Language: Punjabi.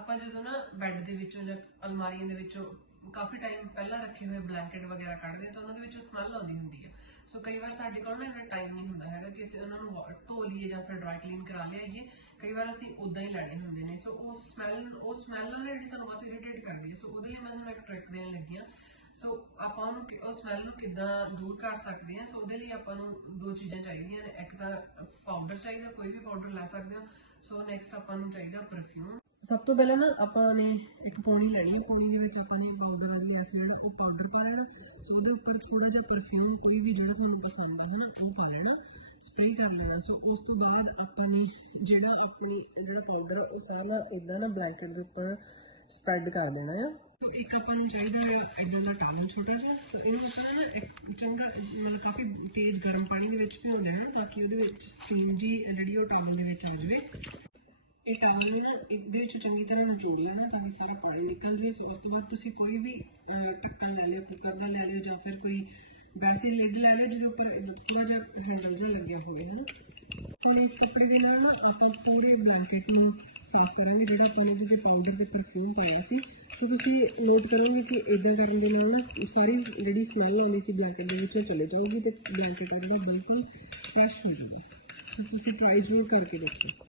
ਆਪਾਂ ਜਦੋਂ ਨਾ ਬੈੱਡ ਦੇ ਵਿੱਚੋਂ ਜਾਂ ਅਲਮਾਰੀਆਂ ਦੇ ਵਿੱਚੋਂ ਕਾਫੀ ਟਾਈਮ ਪਹਿਲਾਂ ਰੱਖੇ ਹੋਏ ਬਲੈਂਕਟ ਵਗੈਰਾ ਕੱਢਦੇ ਹਾਂ ਤਾਂ ਉਹਨਾਂ ਦੇ ਵਿੱਚੋਂ ਸਮੈਲ ਆਉਂਦੀ ਹੁੰਦੀ ਹੈ ਸੋ ਕਈ ਵਾਰ ਸਾਡੇ ਕੋਲ ਨਾ ਇੰਨਾ ਟਾਈਮ ਨਹੀਂ ਹੁੰਦਾ ਹੈਗਾ ਕਿ ਅਸੀਂ ਉਹਨਾਂ ਨੂੰ ਧੋ ਲਈਏ ਜਾਂ ਫਿਰ ਡਰਾਈ ਕਲੀਨ ਕਰਾ ਲਿਆਈਏ। ਕਈ ਵਾਰ ਅਸੀਂ ਉਦਾਂ ਹੀ ਲੈਣੇ ਹੁੰਦੇ ਨੇ। ਸੋ ਉਹ ਸਮੈਲ ਉਹ ਸਮੈਲ ਨਾਲ ਜਿਹੜੀ ਸਾਨੂੰ ਬਹੁਤ ਇਰੀਟੇਟ ਕਰਦੀ ਹੈ ਸੋ ਉਹਦੇ ਲਈ ਮੈਂ ਤੁਹਾਨੂੰ ਇੱਕ ਟ੍ਰਿਕ ਦੇਣ ਲੱਗੀ ਆ। ਸੋ ਆਪਾਂ ਉਹਨੂੰ ਕਿ- ਉਹ ਸਮੈਲ ਨੂੰ ਕਿੱਦਾਂ ਦੂਰ ਕਰ ਸਕਦੇ ਹਾਂ ਸੋ ਉਹਦੇ ਲਈ ਆਪਾਂ ਨੂੰ ਦੋ ਚੀਜ਼ਾਂ ਚਾਹੀਦੀਆਂ ਨੇ। ਇੱਕ ਤਾਂ ਪਾਊਡਰ ਚਾਹੀਦਾ, ਕੋਈ ਵੀ ਪਾਊਡਰ ਲੈ ਸਕਦੇ ਹੋ। ਸੋ ਨੈਕਸਟ ਆਪਾਂ ਨੂੰ ਚਾਹੀਦਾ ਪਰਫਿਊਮ ਸਭ ਤੋਂ ਪਹਿਲਾਂ ਨਾ ਆਪਾਂ ਨੇ ਇੱਕ ਪੌਣੀ ਲੈਣੀ ਹੈ। ਪੌਣੀ ਦੇ ਵਿੱਚ ਆਪਾਂ ਨੇ ਪਾਊਡਰ ਦੀ ਐਸਿਡ ਉਹ ਪਾਊਡਰ ਪਾ ਲੈਣਾ। ਸੋ ਉਹਦੇ ਉੱਪਰ ਥੋੜਾ ਜਿਹਾ ਪਰਫਿਊਮ ਕੋਈ ਵੀ ਜਿਹੜਾ ਤੁਹਾਨੂੰ ਪਸੰਦ ਹੈ ਨਾ ਉਹ ਪਾ ਲੈਣਾ। ਸਪਰੇਅ ਕਰ ਲੈਣਾ। ਸੋ ਉਸ ਤੋਂ ਬਾਅਦ ਆਪਾਂ ਨੇ ਜਿਹੜਾ ਆਪਣੀ, ਜਿਹੜਾ ਪਾਊਡਰ ਉਹ ਸਾਰਾ ਇਦਾਂ ਨਾ ਬਲੈਂਕਟ ਦੇ ਉੱਪਰ ਸਪਰੈਡ ਕਰ ਦੇਣਾ ਆ। ਸੋ ਇੱਕ ਆਪਾਂ ਨੂੰ ਚਾਹੀਦਾ ਹੈ ਇਦਾਂ ਦਾ ਟਾਵਲ ਛੋਟਾ ਜਿਹਾ। ਸੋ ਇਹਨੂੰ ਆਪਾਂ ਨਾ ਇੱਕ ਚੰਗਾ ਕਾਫੀ ਤੇਜ਼ ਗਰਮ ਪਾਣੀ ਦੇ ਵਿੱਚ ਭਿਓ ਦੇਣਾ, ਤਾਂ ਕਿ ਉਹਦੇ ਵਿੱਚ ਸਟੀਮ ਜੀ ਜਿਹੜੀ ਉਹ ਟਾਵਲ ਦੇ ਵਿੱਚ ਆ ਜਾਵੇ। ਇਹ ਟਾਵਲ ਨਾ ਇਹਦੇ ਵਿੱਚ ਚੰਗੀ ਤਰ੍ਹਾਂ ਨਿਚੋੜ ਲੈਣਾ ਤਾਂ ਕਿ ਸਾਰਾ ਪਾਣੀ ਨਿਕਲ ਜਾਵੇ। ਸੋ ਉਸ ਤੋਂ ਬਾਅਦ ਤੁਸੀਂ ਕੋਈ ਵੀ ਅਹ, ਲੈ ਲਿਓ ਕੁੱਕਰ ਦਾ ਲੈ ਲਿਓ ਜਾਂ ਫਿਰ ਕੋਈ ਵੈਸੇ ਲਿਡ ਲੈ ਲਿਓ ਜਿਹਦੇ ਉੱਪਰ ਥੋੜਾ ਜਿਹਾ ਹੈਂਡਲ ਜਿਹਾ ਲੱਗਿਆ ਹੋਵੇ ਹੈ ਨਾ। ਹੁਣ ਇਸ ਕੱਪੜੇ ਦੇ ਨਾਲ ਨਾ ਆਪਾਂ ਪੂਰੇ ਬਲੈਂਕਟ ਨੂੰ ਸਾਫ਼ ਕਰਾਂਗੇ ਜਿਹੜਾ ਆਪਾਂ ਨੇ ਜਿਹਦੇ ਪਾਊਡਰ ਤੇ ਪਰਫਿਊਮ ਪਾਇਆ ਸੀ। ਸੋ ਤੁਸੀਂ ਨੋਟ ਕਰੋਗੇ ਕਿ ਇਦਾਂ ਕਰਨ ਦੇ ਨਾਲ ਨਾ ਸਾਰੀ ਜਿਹੜੀ ਸਮੈਲ ਆਉਂਦੀ ਸੀ ਬਲੈਂਕਟ ਦੇ ਵਿੱਚੋਂ ਚਲੇ ਜਾਊਗੀ ਤੇ ਬਲੈਂਕਟ ਦਾ ਬਿਲਕੁਲ ਫਰੈਸ਼ ਹੋ ਜਾਊਗਾ ਤੁਸੀਂ ਟਰਾਈ ਜ਼ਰੂਰ ਕਰਕੇ ਦੇਖੋ